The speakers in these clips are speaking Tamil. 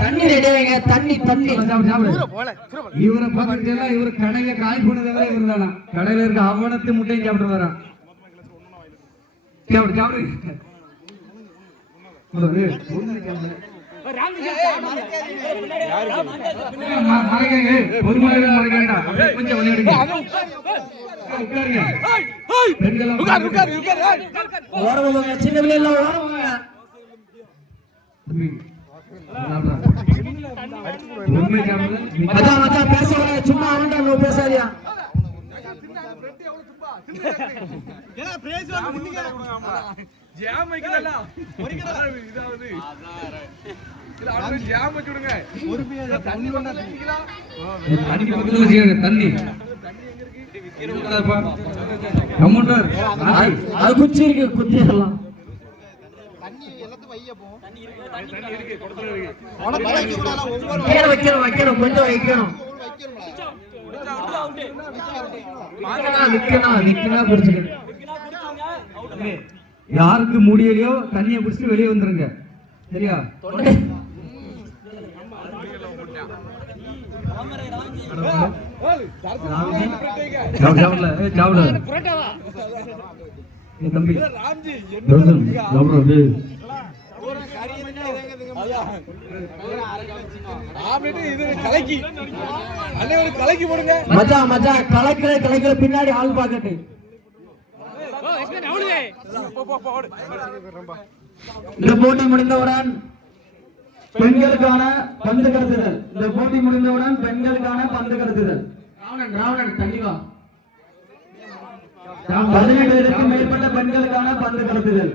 தண்ணி ரெடி வைங்க. தண்ணி இவரை பார்த்துட்டு இவரு கடையில காய் போனதே இவரு தானா. கடையில இருக்க அவனத்து முட்டையும் சாப்பிட்டு வரான். கொஞ்சம் விளையாடுங்க. சின்ன பிள்ளைல ஓரமாக சும்மா அவன்டா பேசாதியா. தண்ணி குச்சி இருக்கு. குச்சி எல்லாம் வைக்கணும் கொஞ்சம் வைக்கணும். யாருக்கு முடியலையோ தண்ணியை குடிச்சிட்டு வெளியே வந்துருங்க. சரியா? தம்பி கலைக்கிற பின்னாடி ஆள் பாக்கட்டு. இந்த போட்டி முடிந்தவுடன் பெண்களுக்கான பந்து கடத்துதல். இந்த போட்டி முடிந்தவுடன் பெண்களுக்கான பந்து கடத்துதல். ராவணன் தள்ளிவா. 18 வயதுக்கு மேற்பட்ட பெண்களுக்கான பந்து கடத்துதல்.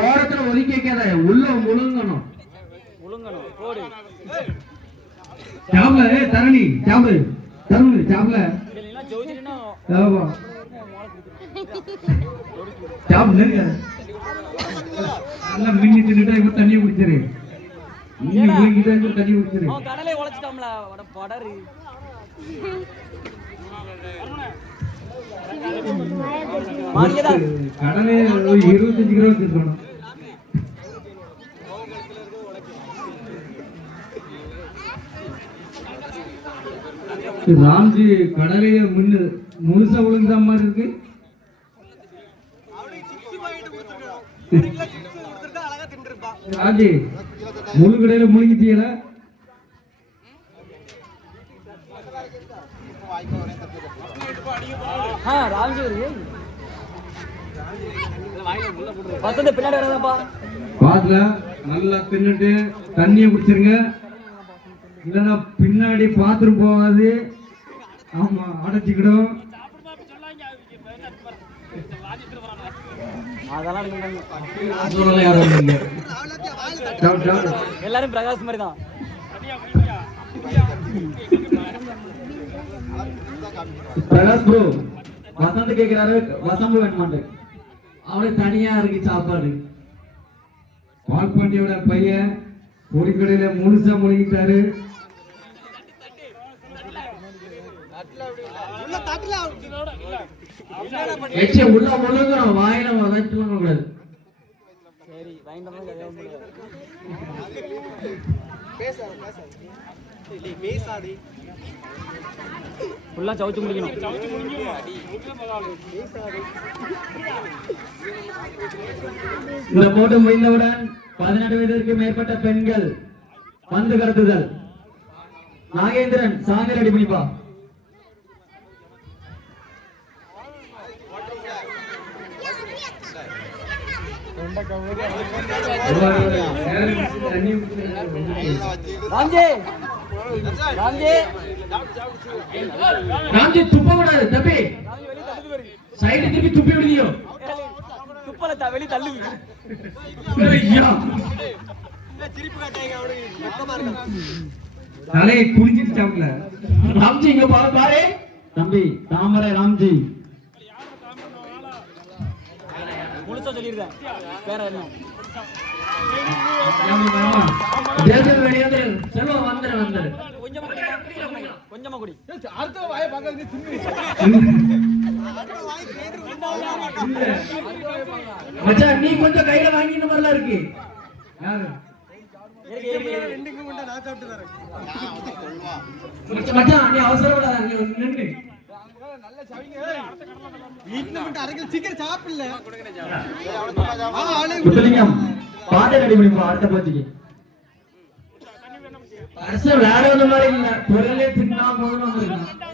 ஓரத்துல ஒதுக்கி வைக்காத, உள்ள முழுங்கணும். தரணி மின்னி தின்னுட்டா இப்ப தண்ணியை குடிச்சிரு. தண்ணி குடிச்சிரு. கடலே 25 கிலோ வச்சிருக்கணும். ராம்ஜி கடலைய முழுசா விழுந்த மாதிரி இருக்கு. ராஜி முழு கடையில முழுங்கிட்டீங்களா? பாத்துல நல்லா தின்னுட்டு தண்ணிய குடிச்சிருங்க. இல்லன்னா பின்னாடி பாத்ரூம் போகாது. ஆமா அடைச்சிக்கிடும். எல்லாரும் பிரகாஷ் மாதிரி தான். பிரகாஷ் ப்ரோ வசந்த் கேக்குறாரு, வசம்பு வேணுமாண்டு. அவனுக்கு தனியா இருக்கு சாப்பாடு. பால்பாண்டியோட பையன் பொடிக்கடையில முழுசா முழுகிட்டாரு. உள்ள முழுங்கணும், வாயில கூடாது. ஃபுல்லா சவுச்சு முடிக்கணும். இந்த போட்டு முடிந்தவுடன் 18 வயதிற்கு மேற்பட்ட பெண்கள் பந்து கடத்துதல். நாகேந்திரன் சாமி ரெடி பண்ணிப்பா. ராம்ஜி துப்ப கூடாது தம்பி. சைடு திருப்பி துப்பி விடுதியோ. துப்பல வெளி தள்ளு. தலையை குடிச்சிட்டு சாப்பிடல. ராம்ஜி இங்க பாரு தம்பி. தாமரை ராம்ஜி முழுசா சொல்லிருக்கேன். வேற என்ன தேர்தல் வெளியாவது செல்வம் வந்துரு கொஞ்சமா குடி மச்சான் நீ கொஞ்சம் கையில வாங்கின மாதிரிலாம் இருக்கு. யாரு மச்சான் நீ அவசரப்படாத, நீ நின்று முத்துலிங்கம் பாட்டை ரெடி பண்ணி அடுத்த போச்சுக்கு வருஷம் விளையாட வந்த மாதிரி இல்ல பொருளே தின்னா போகணும் வந்திருக்கான்.